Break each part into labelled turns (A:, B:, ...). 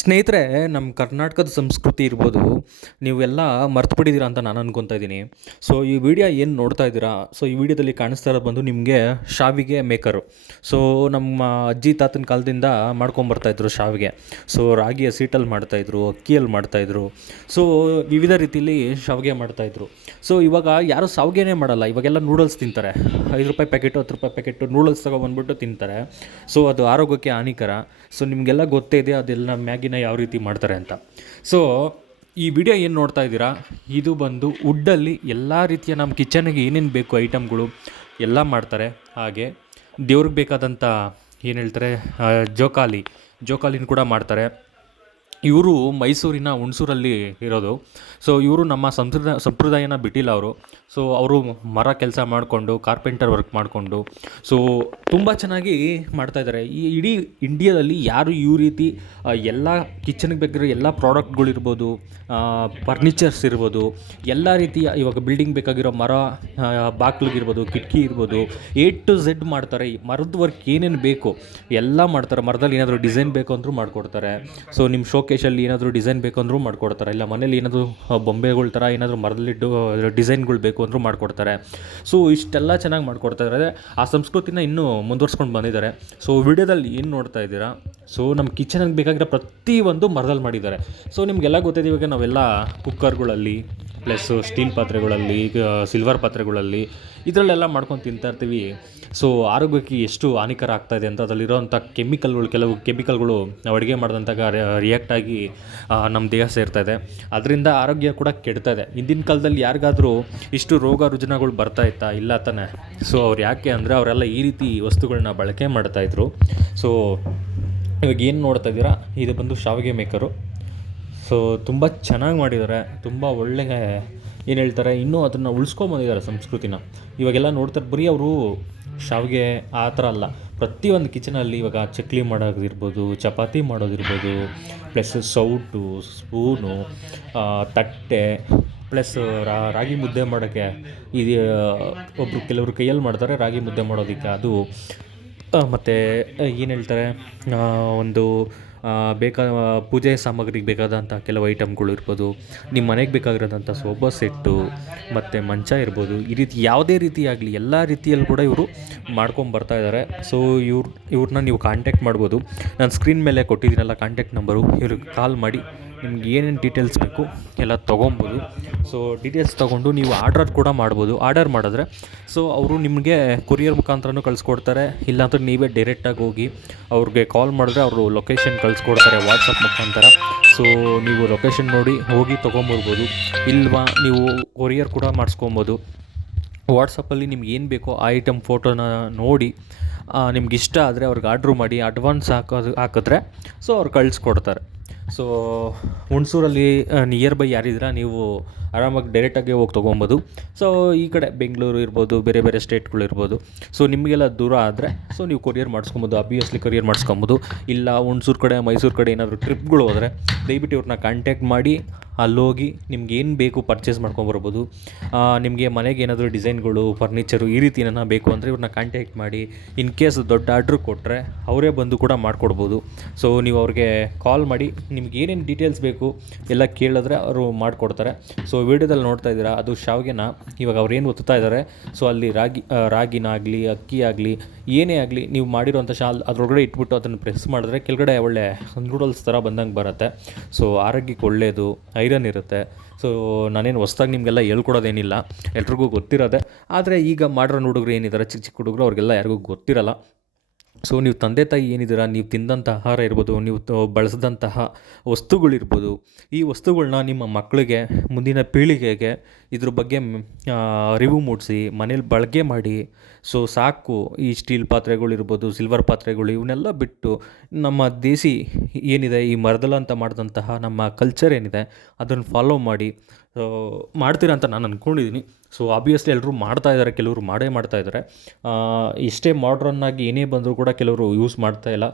A: ಸ್ನೇಹಿತರೆ ನಮ್ಮ ಕರ್ನಾಟಕದ ಸಂಸ್ಕೃತಿ ಇರ್ಬೋದು, ನೀವೆಲ್ಲ ಮರ್ತು ಬಿಟ್ಟಿದ್ದೀರಾ ಅಂತ ನಾನು ಅನ್ಕೊತಾ ಇದ್ದೀನಿ. ಸೊ ಈ ವಿಡಿಯೋ ಏನು ನೋಡ್ತಾ ಇದ್ದೀರಾ? ಸೊ ಈ ವಿಡಿಯೋದಲ್ಲಿ ಕಾಣಿಸ್ತಾ ಇರೋದು ಬಂದು ನಿಮಗೆ ಶಾವಿಗೆ ಮೇಕರು. ಸೊ ನಮ್ಮ ಅಜ್ಜಿ ತಾತನ ಕಾಲದಿಂದ ಮಾಡ್ಕೊಂಬರ್ತಾಯಿದ್ರು ಶಾವಿಗೆ. ಸೊ ರಾಗಿ ಹಸಿಟಲ್ಲಿ ಮಾಡ್ತಾಯಿದ್ರು ಅಕ್ಕಿಯಲ್ಲಿ ಮಾಡ್ತಾಯಿದ್ರು ಸೊ ವಿವಿಧ ರೀತಿಯಲ್ಲಿ ಶಾವಿಗೆ ಮಾಡ್ತಾಯಿದ್ರು ಸೊ ಇವಾಗ ಯಾರು ಶಾವಿಗೆನೇ ಮಾಡಲ್ಲ, ಇವಾಗೆಲ್ಲ ನೂಡಲ್ಸ್ ತಿಂತಾರೆ. ಐದು ರೂಪಾಯಿ ಪ್ಯಾಕೆಟು, ಹತ್ತು ರೂಪಾಯಿ ಪ್ಯಾಕೆಟು ನೂಡಲ್ಸ್ ತೊಗೊಬಂದ್ಬಿಟ್ಟು ತಿಂತಾರೆ. ಸೊ ಅದು ಆರೋಗ್ಯಕ್ಕೆ ಹಾನಿಕರ. ಸೊ ನಿಮಗೆಲ್ಲ ಗೊತ್ತೇ ಇದೆ, ಅದೆಲ್ಲ ಮ್ಯಾಗಿನ ಯಾವ ರೀತಿ ಮಾಡ್ತಾರೆ ಅಂತ. ಸೊ ಈ ವಿಡಿಯೋ ಏನು ನೋಡ್ತಾ ಇದ್ದೀರಾ? ಇದು ಬಂದು ವುಡ್ಡಲ್ಲಿ ಎಲ್ಲ ರೀತಿಯ ನಮ್ಮ ಕಿಚನ್ಗೆ ಏನೇನು ಬೇಕು ಐಟಮ್ಗಳು ಎಲ್ಲ ಮಾಡ್ತಾರೆ. ಹಾಗೆ ದೇವ್ರಿಗೆ ಬೇಕಾದಂಥ ಏನು ಹೇಳ್ತಾರೆ? ಜೋಕಾಲಿ. ಜೋಕಾಲಿನ ಕೂಡ ಮಾಡ್ತಾರೆ. ಇವರು ಮೈಸೂರಿನ ಹುಣಸೂರಲ್ಲಿ ಇರೋದು. ಸೊ ಇವರು ನಮ್ಮ ಸಂಪ್ರದಾಯ ಸಂಪ್ರದಾಯನ ಬಿಟ್ಟಿಲ್ಲ ಅವರು. ಸೊ ಅವರು ಮರ ಕೆಲಸ ಮಾಡಿಕೊಂಡು ಕಾರ್ಪೆಂಟರ್ ವರ್ಕ್ ಮಾಡಿಕೊಂಡು ಸೊ ತುಂಬ ಚೆನ್ನಾಗಿ ಮಾಡ್ತಾಯಿದ್ದಾರೆ ಈ ಇಡೀ ಇಂಡಿಯಾದಲ್ಲಿ ಯಾರು ಈ ರೀತಿ ಎಲ್ಲ ಕಿಚನ್ಗೆ ಬೇಕಿರೋ ಎಲ್ಲ ಪ್ರಾಡಕ್ಟ್ಗಳಿರ್ಬೋದು ಫರ್ನಿಚರ್ಸ್ ಇರ್ಬೋದು, ಎಲ್ಲ ರೀತಿಯ ಇವಾಗ ಬಿಲ್ಡಿಂಗ್ ಬೇಕಾಗಿರೋ ಮರ ಬಾಗಿಲಿಗಿರ್ಬೋದು ಕಿಟಕಿ ಇರ್ಬೋದು ಎ ಟು ಝೆಡ್ ಮಾಡ್ತಾರೆ. ಈ ಮರದ ವರ್ಕ್ ಏನೇನು ಬೇಕು, ಎಲ್ಲ ಮಾಡ್ತಾರೆ. ಮರದಲ್ಲಿ ಏನಾದರೂ ಡಿಸೈನ್ ಬೇಕು ಅಂದರೂ ಮಾಡಿಕೊಡ್ತಾರೆ. ಸೊ ನಿಮ್ಮ ಶೋಕೇಶಲ್ಲಿ ಏನಾದರೂ ಡಿಸೈನ್ ಬೇಕು ಅಂದರೂ ಮಾಡಿಕೊಡ್ತಾರೆ. ಇಲ್ಲ, ಮನೇಲಿ ಏನಾದರೂ ಬೊಂಬೆಗಳ ಥರ ಏನಾದರೂ ಮರದಲ್ಲಿಟ್ಟು ಡಿಸೈನ್ಗಳು ಬೇಕು ಅಂದರೂ ಮಾಡಿಕೊಡ್ತಾರೆ. ಸೊ ಇಷ್ಟೆಲ್ಲ ಚೆನ್ನಾಗಿ ಮಾಡಿಕೊಡ್ತಾ ಇದ್ದಾರೆ ಆ ಸಂಸ್ಕೃತಿನ ಇನ್ನೂ ಮುಂದುವರ್ಸ್ಕೊಂಡು ಬಂದಿದ್ದಾರೆ. ಸೊ ವಿಡಿಯೋದಲ್ಲಿ ಏನು ನೋಡ್ತಾ ಇದ್ದೀರಾ? ಸೊ ನಮ್ಮ ಕಿಚನಿಗೆ ಬೇಕಾಗಿರೋ ಪ್ರತಿಯೊಂದು ಮರದಲ್ಲಿ ಮಾಡಿದ್ದಾರೆ. ಸೊ ನಿಮಗೆಲ್ಲ ಗೊತ್ತಿದೆ ಇವಾಗ ನಾವೆಲ್ಲ ಕುಕ್ಕರ್ಗಳಲ್ಲಿ ಪ್ಲಸ್ ಸ್ಟೀಲ್ ಪಾತ್ರೆಗಳಲ್ಲಿ ಸಿಲ್ವರ್ ಪಾತ್ರೆಗಳಲ್ಲಿ, ಇದರಲ್ಲೆಲ್ಲ ಮಾಡ್ಕೊಂಡು ತಿಂತಾ ಇರ್ತೀವಿ. ಸೊ ಆರೋಗ್ಯಕ್ಕೆ ಎಷ್ಟು ಹಾನಿಕರ ಆಗ್ತಾ ಇದೆ ಅಂತ ಅದರಲ್ಲಿರೋಂಥ ಕೆಮಿಕಲ್ಗಳು, ಕೆಲವು ಕೆಮಿಕಲ್ಗಳು ನಾವು ಅಡುಗೆ ಮಾಡಿದಂತಾಗ ರಿಯಾಕ್ಟ್ ಆಗಿ ನಮ್ಮ ದೇಹ ಸೇರ್ತಾ ಇದೆ. ಅದರಿಂದ ಆರೋಗ್ಯ ಕೂಡ ಕೆಡ್ತಾ ಇದೆ. ಹಿಂದಿನ ಕಾಲದಲ್ಲಿ ಯಾರಿಗಾದರೂ ಇಷ್ಟು ರೋಗ ರುಜಿನಗಳು ಬರ್ತಾ ಇತ್ತಾ? ಇಲ್ಲ ತಾನೆ. ಸೊ ಅವ್ರು ಯಾಕೆ ಅಂದರೆ ಅವರೆಲ್ಲ ಈ ರೀತಿ ವಸ್ತುಗಳನ್ನ ಬಳಕೆ ಮಾಡ್ತಾಯಿದ್ರು ಸೊ ಇವಾಗ ಏನು ನೋಡ್ತಾ ಇದ್ದೀರಾ? ಇದು ಬಂದು ಶಾವಿಗೆ ಮೇಕರು. ಸೊ ತುಂಬ ಚೆನ್ನಾಗಿ ಮಾಡಿದ್ದಾರೆ ತುಂಬ ಒಳ್ಳೆ, ಏನು ಹೇಳ್ತಾರೆ, ಇನ್ನೂ ಅದನ್ನು ಉಳಿಸ್ಕೊಂಬಂದಿದ್ದಾರೆ ಸಂಸ್ಕೃತಿನ. ಇವಾಗೆಲ್ಲ ನೋಡ್ತಾರೆ, ಬರೀ ಅವರು ಶಾವಿಗೆ ಆ ಥರ ಅಲ್ಲ. ಪ್ರತಿಯೊಂದು ಕಿಚನಲ್ಲಿ ಇವಾಗ ಚಕ್ಲಿ ಮಾಡೋದಿರ್ಬೋದು, ಚಪಾತಿ ಮಾಡೋದಿರ್ಬೋದು ಪ್ಲಸ್ ಸೌಟು, ಸ್ಪೂನು ತಟ್ಟೆ ಪ್ಲಸ್ ರಾಗಿ ಮುದ್ದೆ ಮಾಡೋಕ್ಕೆ ಇದು ಒಬ್ಬರು ಕೆಲವರು ಕೈಯಲ್ಲಿ ಮಾಡ್ತಾರೆ, ರಾಗಿ ಮುದ್ದೆ ಮಾಡೋದಕ್ಕೆ ಅದು. ಮತ್ತು, ಏನು ಹೇಳ್ತಾರೆ ಒಂದು ಬೇಕಾದ ಪೂಜೆ ಸಾಮಗ್ರಿಗೆ ಬೇಕಾದಂಥ ಕೆಲವು ಐಟಮ್ಗಳು ಇರ್ಬೋದು ನಿಮ್ಮ ಮನೆಗೆ ಬೇಕಾಗಿರೋದಂಥ ಸೋಫಾ ಸೆಟ್ಟು ಮತ್ತು ಮಂಚ ಇರ್ಬೋದು, ಈ ರೀತಿ ಯಾವುದೇ ರೀತಿಯಾಗಲಿ ಎಲ್ಲ ರೀತಿಯಲ್ಲಿ ಕೂಡ ಇವರು ಮಾಡ್ಕೊಂಬರ್ತಾ ಇದ್ದಾರೆ ಸೊ ಇವ್ರು ಇವ್ರನ್ನ ನೀವು ಕಾಂಟ್ಯಾಕ್ಟ್ ಮಾಡ್ಬೋದು. ನಾನು ಸ್ಕ್ರೀನ್ ಮೇಲೆ ಕೊಟ್ಟಿದ್ದೀನಲ್ಲ ಕಾಂಟ್ಯಾಕ್ಟ್ ನಂಬರು ಇವ್ರಿಗೆ ಕಾಲ್ ಮಾಡಿ ನಿಮ್ಗೆ ಏನೇನು ಡೀಟೇಲ್ಸ್ ಬೇಕು ಎಲ್ಲ ತೊಗೊಬೋದು. ಸೊ ಡೀಟೇಲ್ಸ್ ತೊಗೊಂಡು ನೀವು ಆರ್ಡರ್ ಕೂಡ ಮಾಡ್ಬೋದು. ಆರ್ಡರ್ ಮಾಡಿದ್ರೆ ಸೊ ಅವರು ನಿಮಗೆ ಕೊರಿಯರ್ ಮುಖಾಂತರನೂ ಕಳಿಸ್ಕೊಡ್ತಾರೆ. ಇಲ್ಲಾಂದ್ರೆ ನೀವೇ ಡೈರೆಕ್ಟಾಗಿ ಹೋಗಿ ಅವ್ರಿಗೆ ಕಾಲ್ ಮಾಡಿದ್ರೆ ಅವರು ಲೊಕೇಶನ್ ಕಳಿಸ್ಕೊಡ್ತಾರೆ ವಾಟ್ಸಪ್ ಮುಖಾಂತರ. ಸೊ ನೀವು ಲೊಕೇಶನ್ ನೋಡಿ ಹೋಗಿ ತೊಗೊಂಬರ್ಬೋದು. ಇಲ್ವಾ ನೀವು ಕೊರಿಯರ್ ಕೂಡ ಮಾಡಿಸ್ಕೊಬೋದು. ವಾಟ್ಸಪ್ಪಲ್ಲಿ ನಿಮ್ಗೆ ಏನು ಬೇಕೋ ಆ ಐಟಮ್ ಫೋಟೋನ ನೋಡಿ ನಿಮ್ಗೆ ಇಷ್ಟ ಆದರೆ ಅವ್ರಿಗೆ ಆರ್ಡ್ರು ಮಾಡಿ ಅಡ್ವಾನ್ಸ್ ಹಾಕೋದು, ಹಾಕಿದ್ರೆ ಸೊ ಅವ್ರು ಕಳಿಸ್ಕೊಡ್ತಾರೆ. ಸೊ ಹುಣಸೂರಲ್ಲಿ ನಿಯರ್ ಬೈ ಯಾರಿದ್ದೀರಾ? ನೀವು ಆರಾಮಾಗಿ ಡೈರೆಕ್ಟಾಗಿ ಹೋಗಿ ತೊಗೊಬೋದು. ಸೊ ಈ ಕಡೆ ಬೆಂಗಳೂರು ಇರ್ಬೋದು, ಬೇರೆ ಬೇರೆ ಸ್ಟೇಟ್ಗಳು ಇರ್ಬೋದು. ಸೊ ನಿಮಗೆಲ್ಲ ದೂರ ಆದರೆ ಸೊ ನೀವು ಕೊರಿಯರ್ ಮಾಡಿಸ್ಕೊಬೋದು ಅಬ್ವಿಯಸ್ಲಿ ಕೊರಿಯರ್ ಮಾಡಿಸ್ಕೊಬೋದು. ಇಲ್ಲ ಹುಣಸೂರು ಕಡೆ ಮೈಸೂರು ಕಡೆ ಏನಾದರೂ ಟ್ರಿಪ್ಗಳು ಹೋದರೆ, ದಯವಿಟ್ಟು ಇವ್ರನ್ನ ಕಾಂಟ್ಯಾಕ್ಟ್ ಮಾಡಿ, ಅಲ್ಲೋಗಿ ನಿಮ್ಗೆ ಏನು ಬೇಕು ಪರ್ಚೇಸ್ ಮಾಡ್ಕೊಂಬರ್ಬೋದು ನಿಮಗೆ ಮನೆಗೆ ಏನಾದರೂ ಡಿಸೈನ್ಗಳು ಫರ್ನಿಚರು ಈ ರೀತಿ ಏನಾರ ಬೇಕು ಅಂದರೆ ಇವ್ರನ್ನ ಕಾಂಟ್ಯಾಕ್ಟ್ ಮಾಡಿ ಇನ್ ಕೇಸ್ ದೊಡ್ಡ ಆರ್ಡ್ರ್ ಕೊಟ್ಟರೆ ಅವರೇ ಬಂದು ಕೂಡ ಮಾಡಿಕೊಡ್ಬೋದು. ಸೊ ನೀವು ಅವ್ರಿಗೆ ಕಾಲ್ ಮಾಡಿ, ನಿಮ್ಗೆ ಏನೇನು ಡೀಟೇಲ್ಸ್ ಬೇಕು ಎಲ್ಲ ಕೇಳಿದ್ರೆ ಅವರು ಮಾಡಿಕೊಡ್ತಾರೆ. ಸೊ ವೀಡಿಯೋದಲ್ಲಿ ನೋಡ್ತಾ ಇದ್ದೀರಾ, ಅದು ಶಾವಿಗೆನ ಇವಾಗ ಅವ್ರು ಏನು ಒತ್ತುತ್ತಾ ಇದ್ದಾರೆ. ಸೊ ಅಲ್ಲಿ ರಾಗಿ ರಾಗಿನಾಗಲಿ ಅಕ್ಕಿ ಆಗಲಿ ಏನೇ ಆಗಲಿ ನೀವು ಮಾಡಿರೋಂಥ ಶಾಲ್ ಅದರೊಳಗಡೆ ಇಟ್ಬಿಟ್ಟು ಅದನ್ನು ಪ್ರೆಸ್ ಮಾಡಿದ್ರೆ ಕೆಳಗಡೆ ಒಳ್ಳೆ ನೂಡಲ್ಸ್ ಥರ ಬಂದಂಗೆ ಬರುತ್ತೆ. ಸೊ ಆರೋಗ್ಯಕ್ಕೆ ಒಳ್ಳೆಯದು ಐರನ್ ಇರುತ್ತೆ. ಸೊ ನಾನೇನು ಹೊಸ್ದಾಗಿ ನಿಮಗೆಲ್ಲ ಹೇಳ್ಕೊಡೋದೇನಿಲ್ಲ. ಎಲ್ರಿಗೂ ಗೊತ್ತಿರೋದೆ. ಆದರೆ ಈಗ ಮಾಡಿರೋ ಹುಡುಗರು ಏನಿದ್ದಾರೆ ಚಿಕ್ಕ ಚಿಕ್ಕ ಹುಡುಗರು ಅವ್ರಿಗೆಲ್ಲ ಯಾರಿಗೂ ಗೊತ್ತಿರಲ್ಲ. ಸೊ ನೀವು ತಂದೆ ತಾಯಿ ಏನಿದ್ದೀರಾ, ನೀವು ತಿಂದಂಥ ಆಹಾರ ಇರ್ಬೋದು, ನೀವು ಬಳಸಿದಂತಹ ವಸ್ತುಗಳಿರ್ಬೋದು, ಈ ವಸ್ತುಗಳನ್ನ ನಿಮ್ಮ ಮಕ್ಕಳಿಗೆ, ಮುಂದಿನ ಪೀಳಿಗೆಗೆ ಇದ್ರ ಬಗ್ಗೆ ರಿವ್ಯೂ ಮೂಡಿಸಿ, ಮನೇಲಿ ಬಳಕೆ ಮಾಡಿ ಸೊ ಸಾಕು ಈ ಸ್ಟೀಲ್ ಪಾತ್ರೆಗಳಿರ್ಬೋದು ಸಿಲ್ವರ್ ಪಾತ್ರೆಗಳು ಇವನ್ನೆಲ್ಲ ಬಿಟ್ಟು ನಮ್ಮ ದೇಸಿ ಏನಿದೆ, ಈ ಮರದಲ್ಲ ಅಂತ ಮಾಡಿದಂತಹ ನಮ್ಮ ಕಲ್ಚರ್ ಏನಿದೆ, ಅದನ್ನು ಫಾಲೋ ಮಾಡಿ ಮಾಡ್ತೀರ ಅಂತ ನಾನು ಅಂದ್ಕೊಂಡಿದ್ದೀನಿ ಸೊ ಆಬ್ವಿಯಸ್ಲಿ ಎಲ್ಲರೂ ಮಾಡ್ತಾ ಇದ್ದಾರೆ ಕೆಲವರು ಮಾಡೇ ಮಾಡ್ತಾ ಇದ್ದಾರೆ ಇಷ್ಟೇ ಎಷ್ಟೇ ಮಾಡ್ರನ್ ಆಗಿ ಏನೇ ಬಂದರೂ ಕೂಡ ಕೆಲವರು ಯೂಸ್ ಮಾಡ್ತಾ ಇಲ್ಲ.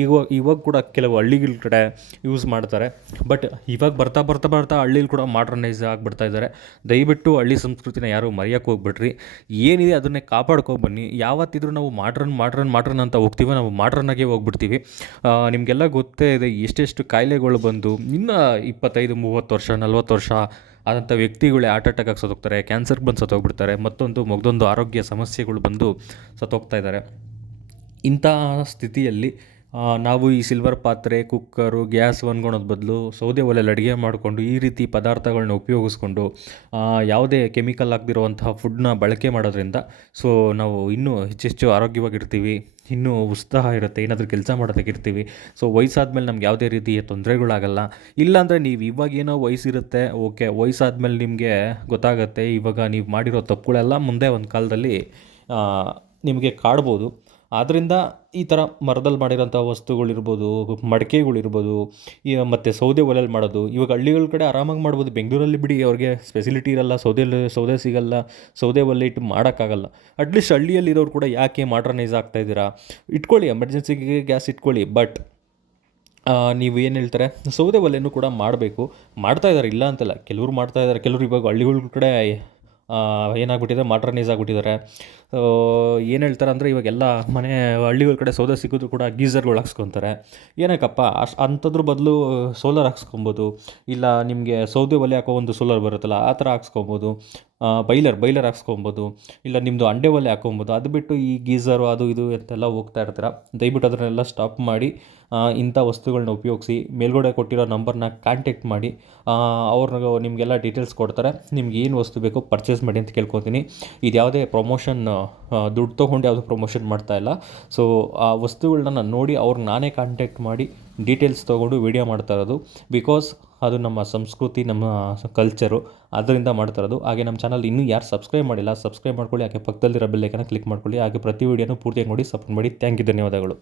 A: ಈಗ ಇವಾಗ ಕೂಡ ಕೆಲವು ಹಳ್ಳಿಗಳ ಕಡೆ ಯೂಸ್ ಮಾಡ್ತಾರೆ. ಬಟ್ ಇವಾಗ ಬರ್ತಾ ಬರ್ತಾ ಬರ್ತಾ ಹಳ್ಳಿಲಿ ಕೂಡ ಮಾಡ್ರನೈಸ್ ಆಗಿಬಿಡ್ತಾ ಇದ್ದಾರೆ. ದಯವಿಟ್ಟು ಹಳ್ಳಿ ಸಂಸ್ಕೃತಿನ ಯಾರು ಮರೆಯೋಕ್ಕೆ ಹೋಗ್ಬಿಡ್ರಿ. ಏನಿದೆ ಅದನ್ನೇ ಕಾಪಾಡ್ಕೊ ಬನ್ನಿ. ಯಾವತ್ತಿದ್ರೂ ನಾವು ಮಾಡ್ರನ್ ಮಾಡ್ರನ್ ಮಾಡ್ರನ್ ಅಂತ ಹೋಗ್ತೀವಿ. ನಾವು ಮಾಡ್ರನ್ನಾಗೆ ಹೋಗ್ಬಿಡ್ತೀವಿ. ನಿಮಗೆಲ್ಲ ಗೊತ್ತೇ ಇದೆ, ಎಷ್ಟೆಷ್ಟು ಕಾಯಿಲೆಗಳು ಬಂದು ಇನ್ನೂ ಇಪ್ಪತ್ತೈದು, ಮೂವತ್ತು ವರ್ಷ, ನಲ್ವತ್ತು ವರ್ಷ ಆದಂಥ ವ್ಯಕ್ತಿಗಳೇ ಹಾರ್ಟ್ ಅಟ್ಯಾಕ್ ಆಗಿ ಸತ್ತೋಗ್ತಾರೆ ಕ್ಯಾನ್ಸರ್ ಬಂದು ಸತ್ತೋಗ್ಬಿಡ್ತಾರೆ, ಮತ್ತೊಂದು ಮಗದೊಂದು ಆರೋಗ್ಯ ಸಮಸ್ಯೆಗಳು ಬಂದು ಸತ್ತೋಗ್ತಾ ಇದ್ದಾರೆ. ಇಂಥ ಸ್ಥಿತಿಯಲ್ಲಿ ನಾವು ಈ ಸಿಲ್ವರ್ ಪಾತ್ರೆ ಕುಕ್ಕರು ಗ್ಯಾಸ್ ಒನ್ಗೊಳೋದ್ ಬದಲು ಸೌದೆ ಒಲೆಯಲ್ಲಿ ಅಡುಗೆ ಮಾಡಿಕೊಂಡು ಈ ರೀತಿ ಪದಾರ್ಥಗಳನ್ನ ಉಪಯೋಗಿಸ್ಕೊಂಡು ಯಾವುದೇ ಕೆಮಿಕಲ್ ಆಗದಿರುವಂತಹ ಫುಡ್ನ ಬಳಕೆ ಮಾಡೋದ್ರಿಂದ ಸೊ ನಾವು ಇನ್ನೂ ಹೆಚ್ಚೆಚ್ಚು ಆರೋಗ್ಯವಾಗಿರ್ತೀವಿ, ಇನ್ನೂ ಉತ್ಸಾಹ ಇರುತ್ತೆ, ಏನಾದರೂ ಕೆಲಸ ಮಾಡೋದಕ್ಕಿರ್ತೀವಿ ಸೊ ವಯಸ್ಸಾದ್ಮೇಲೆ ನಮ್ಗೆ ಯಾವುದೇ ರೀತಿಯ ತೊಂದರೆಗಳಾಗಲ್ಲ. ಇಲ್ಲಾಂದರೆ ನೀವು ಇವಾಗೇನೋ ವಯಸ್ಸಿರುತ್ತೆ, ಓಕೆ, ವಯಸ್ಸಾದ್ಮೇಲೆ ನಿಮಗೆ ಗೊತ್ತಾಗುತ್ತೆ, ಇವಾಗ ನೀವು ಮಾಡಿರೋ ತಪ್ಪುಗಳೆಲ್ಲ ಮುಂದೆ ಒಂದು ಕಾಲದಲ್ಲಿ ನಿಮಗೆ ಕಾಡ್ಬೋದು. ಆದ್ದರಿಂದ ಈ ಥರ ಮರದಲ್ಲಿ ಮಾಡಿರೋಂಥ ವಸ್ತುಗಳಿರ್ಬೋದು, ಮಡಿಕೆಗಳಿರ್ಬೋದು ಮತ್ತು ಸೌದೆ ಒಲೆಯಲ್ಲಿ ಮಾಡೋದು, ಇವಾಗ ಹಳ್ಳಿಗಳ ಕಡೆ ಆರಾಮಾಗಿ ಮಾಡ್ಬೋದು. ಬೆಂಗಳೂರಲ್ಲಿ ಬಿಡಿ ಅವ್ರಿಗೆ ಫೆಸಿಲಿಟಿ ಇರಲ್ಲ ಸೌದೆ ಸೌದೆ ಸಿಗಲ್ಲ, ಸೌದೆ ಒಲೆ ಇಟ್ಟು ಮಾಡೋಕ್ಕಾಗಲ್ಲ. ಅಟ್ಲೀಸ್ಟ್ ಹಳ್ಳಿಯಲ್ಲಿರೋರು ಕೂಡ ಯಾಕೆ ಮಾಡ್ರನೈಸ್ ಆಗ್ತಾಯಿದ್ದೀರಾ ಇಟ್ಕೊಳ್ಳಿ ಎಮರ್ಜೆನ್ಸಿಗೆ ಗ್ಯಾಸ್ ಇಟ್ಕೊಳ್ಳಿ ಬಟ್ ನೀವು ಏನು ಹೇಳ್ತಾರೆ? ಸೌದೆ ಒಲೆಯೂ ಕೂಡ ಮಾಡಬೇಕು. ಮಾಡ್ತಾ ಇದ್ದಾರೆ ಇಲ್ಲ ಅಂತಲ್ಲ. ಕೆಲವ್ರು ಮಾಡ್ತಾ ಇದ್ದಾರೆ ಕೆಲವ್ರು ಇವಾಗ ಹಳ್ಳಿಗಳ ಕಡೆ ಏನಾಗ್ಬಿಟ್ಟಿದೆ? ಮಾಡ್ರನೈಸ್ ಆಗಿಬಿಟ್ಟಿದ್ದಾರೆ. ಏನು ಹೇಳ್ತಾರೆ ಅಂದರೆ ಇವಾಗೆಲ್ಲ ಮನೆ ಹಳ್ಳಿಗಳ ಕಡೆ ಸೌದೆ ಸಿಕ್ಕಿದ್ರು ಕೂಡ ಗೀಝರ್ಗಳು ಹಾಕ್ಸ್ಕೊತಾರೆ. ಏನಕ್ಕಪ್ಪ? ಅಷ್ಟು ಅಂಥದ್ರ ಬದಲು ಸೋಲಾರ್ ಹಾಕ್ಸ್ಕೊಬೋದು. ಇಲ್ಲ, ನಿಮಗೆ ಸೌದೆ ಒಲೆ ಹಾಕೋ ಒಂದು ಸೋಲಾರ್ ಬರುತ್ತಲ್ಲ, ಆ ಥರ ಹಾಕ್ಸ್ಕೊಬೋದು. ಬೈಲರ್ ಬೈಲರ್ ಹಾಕ್ಸ್ಕೊಬೋದು, ಇಲ್ಲ ನಿಮ್ಮದು ಅಂಡೆ ಒಲೆ ಹಾಕೊಬೋದು ಅದು ಬಿಟ್ಟು ಈ ಗೀಝರು ಅದು ಇದು ಅಂತೆಲ್ಲ ಹೋಗ್ತಾ ಇರ್ತೀರ. ದಯವಿಟ್ಟು ಅದನ್ನೆಲ್ಲ ಸ್ಟಾಪ್ ಮಾಡಿ ಇಂಥ ವಸ್ತುಗಳನ್ನ ಉಪಯೋಗಿಸಿ, ಮೇಲ್ಗಡೆ ಕೊಟ್ಟಿರೋ ನಂಬರ್ನ ಕಾಂಟ್ಯಾಕ್ಟ್ ಮಾಡಿ ಅವ್ರನ್ನ ನಿಮಗೆಲ್ಲ ಡೀಟೇಲ್ಸ್ ಕೊಡ್ತಾರೆ. ನಿಮ್ಗೆ ಏನು ವಸ್ತು ಬೇಕೋ ಪರ್ಚೇಸ್ ಮಾಡಿ ಅಂತ ಕೇಳ್ಕೊತೀನಿ. ಇದು ಯಾವುದೇ ಪ್ರಮೋಷನ್ ದುಡ್ಡು ತೊಗೊಂಡು ಯಾವುದೂ ಪ್ರಮೋಷನ್ ಮಾಡ್ತಾ ಇಲ್ಲ. ಸೊ ಆ ವಸ್ತುಗಳನ್ನ ನೋಡಿ ಅವ್ರಿಗೆ ನಾನೇ ಕಾಂಟ್ಯಾಕ್ಟ್ ಮಾಡಿ ಡೀಟೇಲ್ಸ್ ತೊಗೊಂಡು ವೀಡಿಯೋ ಮಾಡ್ತಾ ಇರೋದು. ಬಿಕಾಸ್ ಅದು ನಮ್ಮ ಸಂಸ್ಕೃತಿ, ನಮ್ಮ ಕಲ್ಚರು ಅದರಿಂದ ಮಾಡ್ತಾ ಇರೋದು. ಹಾಗೆ ನಮ್ಮ ಚಾನಲ್ ಇನ್ನೂ ಯಾರು ಸಬ್ಸ್ಕ್ರೈಬ್ ಮಾಡಿಲ್ಲ ಸಬ್ಸ್ಕ್ರೈಬ್ ಮಾಡ್ಕೊಳ್ಳಿ. ಹಾಗೆ ಪಕ್ಕದಲ್ಲಿರೋ ಲೇಖನ ಕ್ಲಿಕ್ ಮಾಡ್ಕೊಳ್ಳಿ. ಹಾಗೆ ಪ್ರತಿ ವಿಡಿಯೋನೂ ಪೂರ್ತಿಯಾಗಿ ನೋಡಿ ಸಪೋರ್ಟ್ ಮಾಡಿ. ಥ್ಯಾಂಕ್ ಯು ಧನ್ಯವಾದಗಳು.